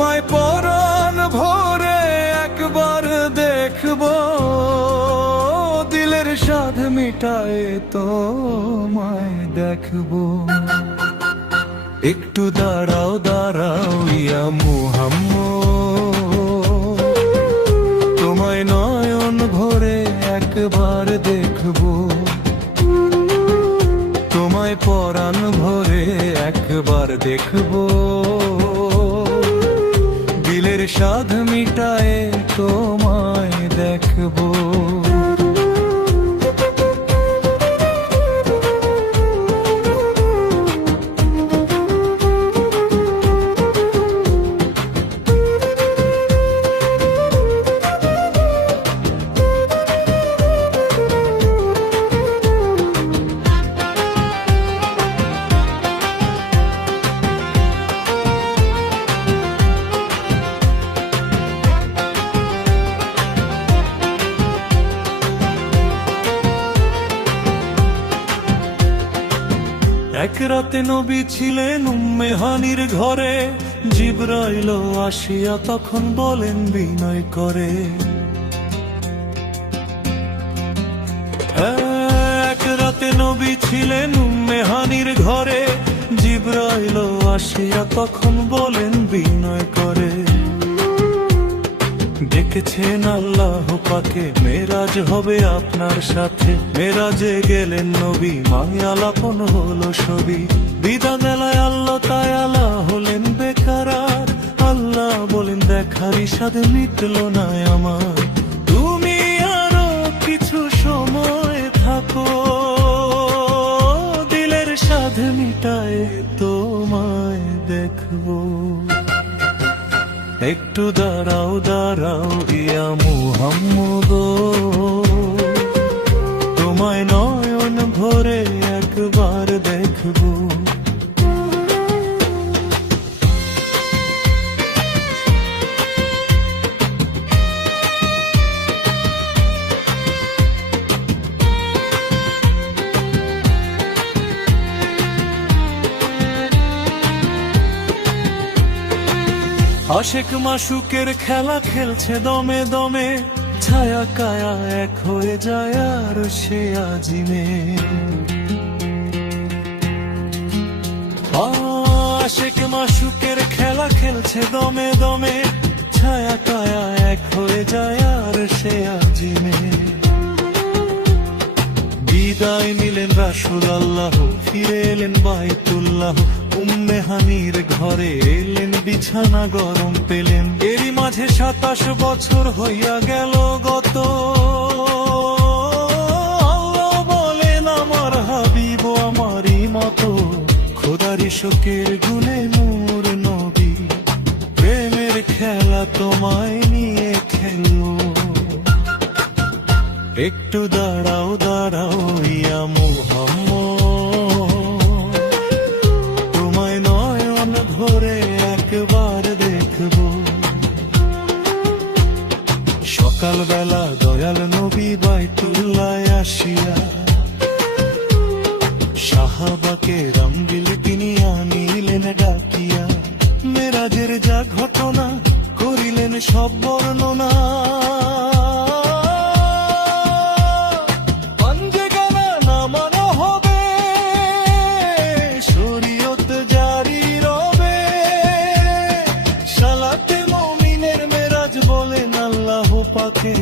তোমায় পরাণ ভরে একবার দেখবো, দিলের সাধ মিটায়ে তোমায় দেখবো। একটু দাঁড়াও দাঁড়াও ইয়া মুহাম্মদ, তোমায় নয়ন ভরে একবার দেখবো, তোমায় পরাণ ভরে একবার দেখবো, দিলের সাধ মিটায়ে তোমায় দেখবো। এক রাতে নবী ছিলেন উম্মে হানির ঘরে, জিবরাইল আসিয়া তখন বলেন বিনয় করে। এক রাতে নবী ছিলেন উম্মে হানির ঘরে, জিবরাইল আসিয়া তখন বলেন বিনয় করে। দেখেছেন আল্লাহ পাকে মেরাজ হবে আপনার সাথে, মেরাজে গেলেন নবী মায়া লাপন হলো ছবি। বিদাবেলায় আল্লাহ তাআলা হলেন বেকারার, আল্লাহ বলেন দেখার ইশাদ মিটল না আমার, তুমি আরো কিছু সময় থাকো, দিলের সাধ মিটায়ে তোমায় দেখবো। একটু দাঁড়াও দাঁড়াও ইয়া মুহাম্মদ, তোমায় নয়ন ভরে একবার দেখবো। আশেক মাশুকের খেলা খেলছে দমে দমে, ছায়া কায়া এক হয়ে যায় আর সে আজিমে। আশেক মাশুকের খেলা খেলছে দমে দমে, ছায়া কায়া এক হয়ে যায় আর সে আজিমে। বিদায় নিলেন রাসূল আল্লাহ, ফিরে এলেন বাইতুল্লাহ, উম্মে হানির ঘরে এলেন বিছানা গরম পেলেন। এরই মাঝে 27 বছর হইয়া গেল গত, আল্লাহ বলেন আমার হাবিব আমারই মতো, খোদারি শোকের গুণে নূর নবী, প্রেমের খেলা তোমায় নিয়ে খেলো। একটু দাঁড়াও দাঁড়াও ইয়া মুহাম্মদ, তোমায় নয়ন ভরে একবার দেখবো। সকালবেলা দয়াল নবী বাইতুল্লাহ আসিয়া, সাহাবাকে রামদিল তিনি আনিলেন ডাকিয়া, মেরাজের যা ঘটনা করিলেন সব বর্ণনা। বলেন আল্লাহ পাকে